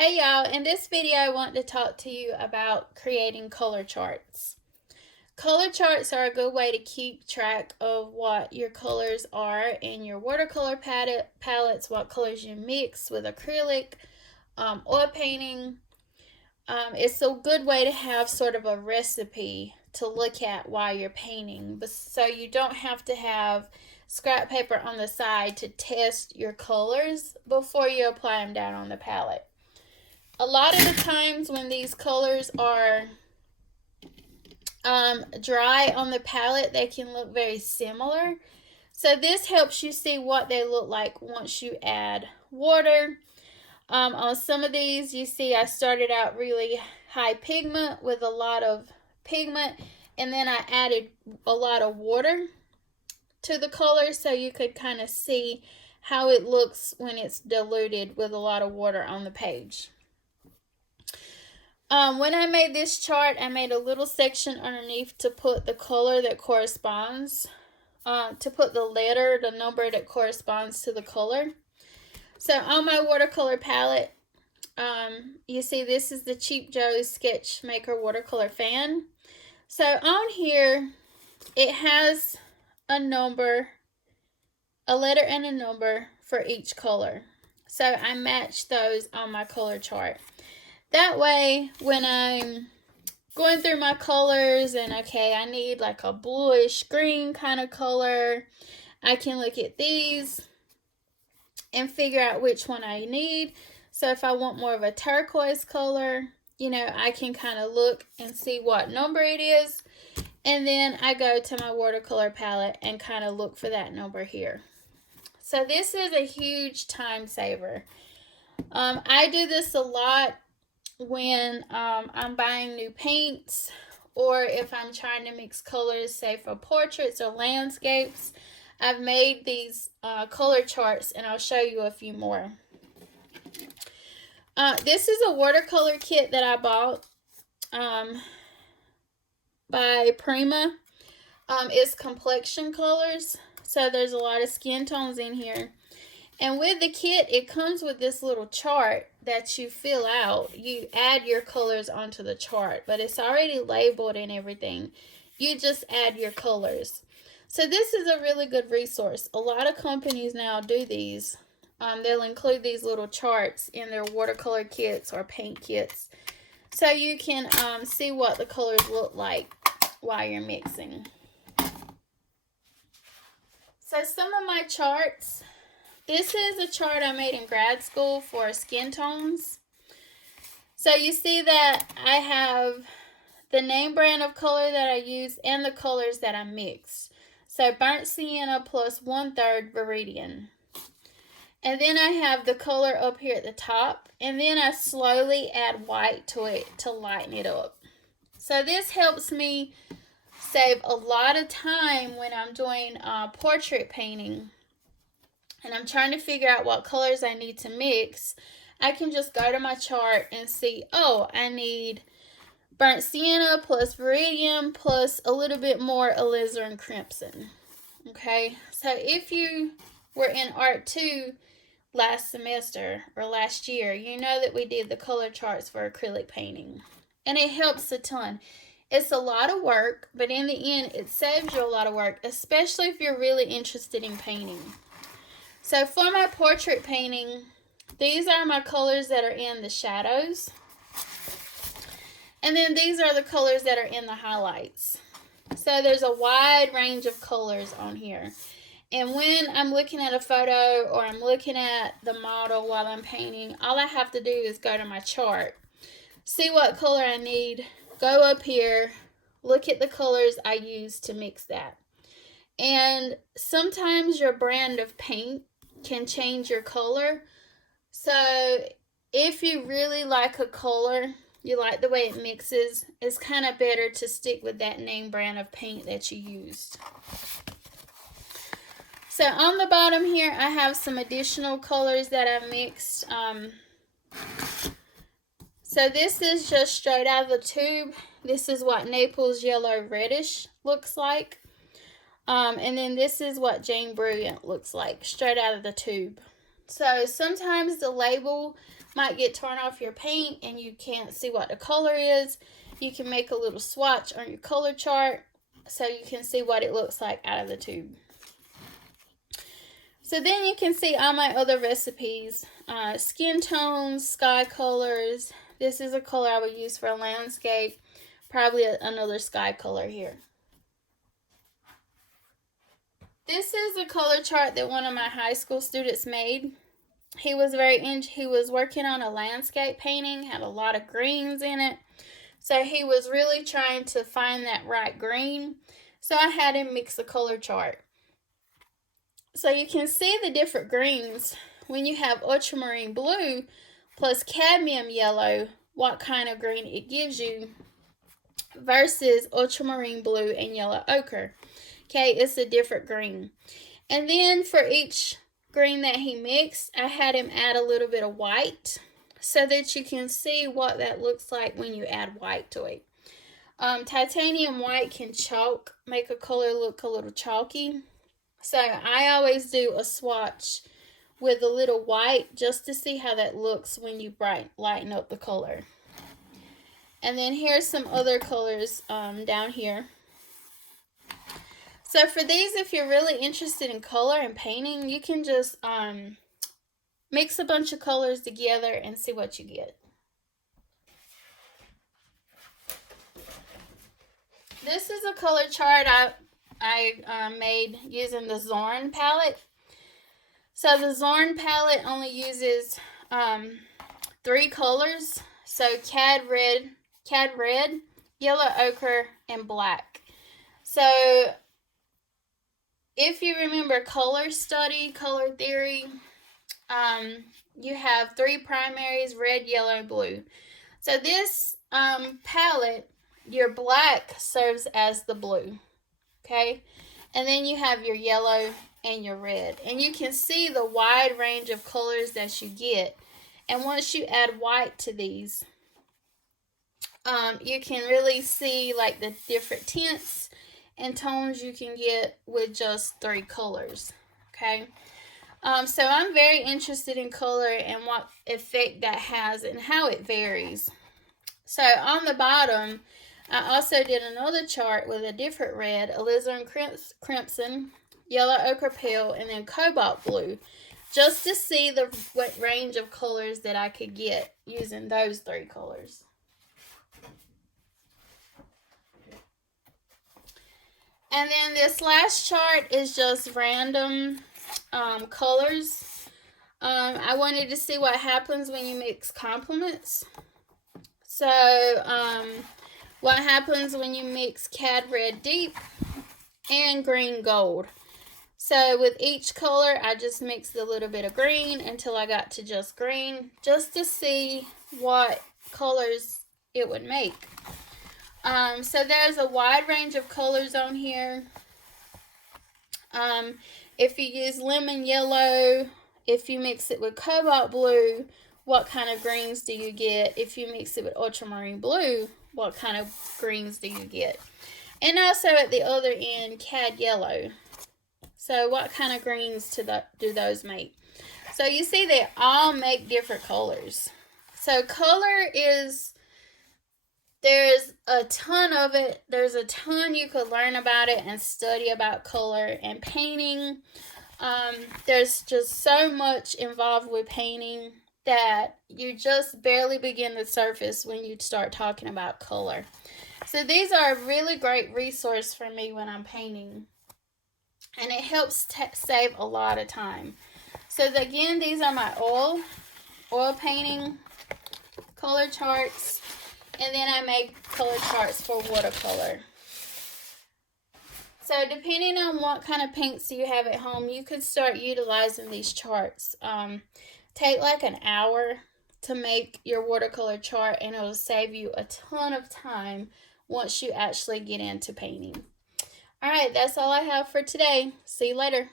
Hey y'all, in this video I want to talk to you about creating color charts. Color charts are a good way to keep track of what your colors are in your watercolor palettes, what colors you mix with acrylic, oil painting. It's a good way to have sort of a recipe to look at while you're painting, but so you don't have to have scrap paper on the side to test your colors before you apply them down on the palette. A lot of the times when these colors are dry on the palette, they can look very similar. So this helps you see what they look like once you add water. On some of these, you see I started out really high pigment with a lot of pigment, and then I added a lot of water to the color so you could kind of see how it looks when it's diluted with a lot of water on the page. When I made this chart, I made a little section underneath to put the color that corresponds, to put the letter, the number that corresponds to the color. So on my watercolor palette, you see this is the Cheap Joe's Sketchmaker watercolor fan. So on here, it has a number, a letter and a number for each color. So I matched those on my color chart. That way, when I'm going through my colors and, okay, I need like a bluish green kind of color, I can look at these and figure out which one I need. So if I want more of a turquoise color, I can kind of look and see what number it is. And then I go to my watercolor palette and kind of look for that number here. So this is a huge time saver. I do this a lot when I'm buying new paints, or if I'm trying to mix colors, say for portraits or landscapes. I've made these color charts, and I'll show you a few more. This is a watercolor kit that I bought by Prima. It's complexion colors, so there's a lot of skin tones in here. And with the kit, it comes with this little chart that you fill out. You add your colors onto the chart, but it's already labeled and everything. You just add your colors. So this is a really good resource. A lot of companies now do these. They'll include these little charts in their watercolor kits or paint kits, so you can see what the colors look like while you're mixing. So some of my charts. This is a chart I made in grad school for skin tones. So you see that I have the name brand of color that I use and the colors that I mixed. So burnt sienna plus 1/3 viridian. And then I have the color up here at the top. And then I slowly add white to it to lighten it up. So this helps me save a lot of time when I'm doing portrait painting. And I'm trying to figure out what colors I need to mix. I can just go to my chart and see, oh, I need burnt sienna plus viridian plus a little bit more alizarin crimson. Okay, so if you were in Art 2 last semester or last year, you know that we did the color charts for acrylic painting. And it helps a ton. It's a lot of work, but in the end, it saves you a lot of work, especially if you're really interested in painting. So for my portrait painting, these are my colors that are in the shadows. And then these are the colors that are in the highlights. So there's a wide range of colors on here. And when I'm looking at a photo or I'm looking at the model while I'm painting, all I have to do is go to my chart, see what color I need, go up here, look at the colors I use to mix that. And sometimes your brand of paint can change your color. So if you really like a color, you like the way it mixes, it's kind of better to stick with that name brand of paint that you used. So on the bottom here, I have some additional colors that I've mixed. So this is just straight out of the tube. This is what Naples Yellow Reddish looks like. And then this is what Jane Brilliant looks like, straight out of the tube. So sometimes the label might get torn off your paint and you can't see what the color is. You can make a little swatch on your color chart so you can see what it looks like out of the tube. So then you can see all my other recipes, skin tones, sky colors. This is a color I would use for a landscape, probably another sky color here. This is a color chart that one of my high school students made. He was working on a landscape painting, had a lot of greens in it. So he was really trying to find that right green. So I had him mix a color chart. So you can see the different greens when you have ultramarine blue plus cadmium yellow, what kind of green it gives you versus ultramarine blue and yellow ochre. Okay, it's a different green. And then for each green that he mixed, I had him add a little bit of white so that you can see what that looks like when you add white to it. Titanium white can make a color look a little chalky. So I always do a swatch with a little white just to see how that looks when you lighten up the color. And then here's some other colors down here. So for these, if you're really interested in color and painting, you can just mix a bunch of colors together and see what you get. This is a color chart I made using the Zorn palette. So the Zorn palette only uses 3 colors. So cad red, yellow ochre, and black. So if you remember color study, color theory, you have 3 primaries, red, yellow, blue. So this palette, your black serves as the blue, okay? And then you have your yellow and your red. And you can see the wide range of colors that you get. And once you add white to these, you can really see like the different tints and tones you can get with just 3 colors, okay? So I'm very interested in color and what effect that has and how it varies. So on the bottom, I also did another chart with a different red, alizarin crimson, yellow ochre pale, and then cobalt blue, just to see what range of colors that I could get using those 3 colors. And then this last chart is just random colors. I wanted to see what happens when you mix complements. So what happens when you mix cad red deep and green gold. So with each color, I just mixed a little bit of green until I got to just green, just to see what colors it would make. So there's a wide range of colors on here. If you use lemon yellow, if you mix it with cobalt blue, what kind of greens do you get? If you mix it with ultramarine blue, what kind of greens do you get? And also at the other end, cad yellow. So what kind of greens do those make? So you see they all make different colors. So color is, there's a ton of it. There's a ton you could learn about it and study about color and painting. There's just so much involved with painting that you just barely begin the surface when you start talking about color. So these are a really great resource for me when I'm painting. And it helps save a lot of time. So again, these are my oil painting color charts. And then I make color charts for watercolor. So depending on what kind of paints you have at home, you could start utilizing these charts. Take like an hour to make your watercolor chart, and it will save you a ton of time once you actually get into painting. All right, that's all I have for today. See you later.